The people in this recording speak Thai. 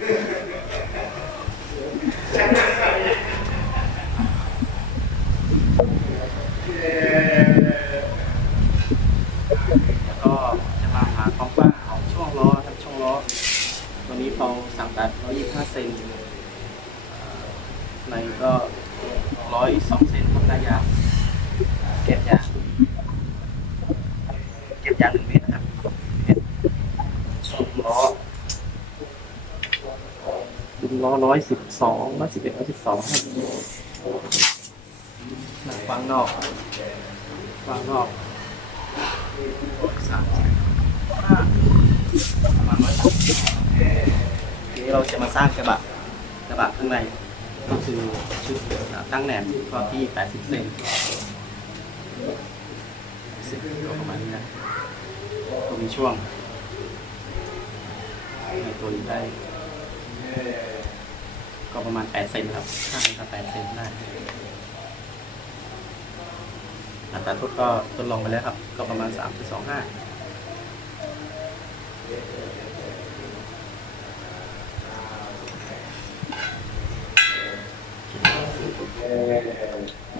แล้วก็จะมาหาความกว้างของช่วงล้อครับช่วงล้อ ตัวนี้เราสั่งตัด 125 เซนเอ่อในก็ 102 เซนครับหน้ายาว เก็บยาง เก็บยางหนึ่งเมตรนะครับเมตรช่วงล้อ ดุมล้อร้อยสิบสองร้อยสิบเอ็ดร้อยสิบสองครับหนังกว้างนอกกว้างนอกสามสิบห้าประมาณร้อยสามสิบทีนี้เราจะมาสร้างกระบะกระบะข้างในก็คือชุดตั้งแหนมก็ที่80เซนสิบก็ประมาณนี้นะก็มีช่วงในตัวนี้ได้ ก็ประมาณ8เซนครับข้างก็8เซนได้อัตราทุกก็ทดลองไปแล้วครับ ก็ประมาณ3.25น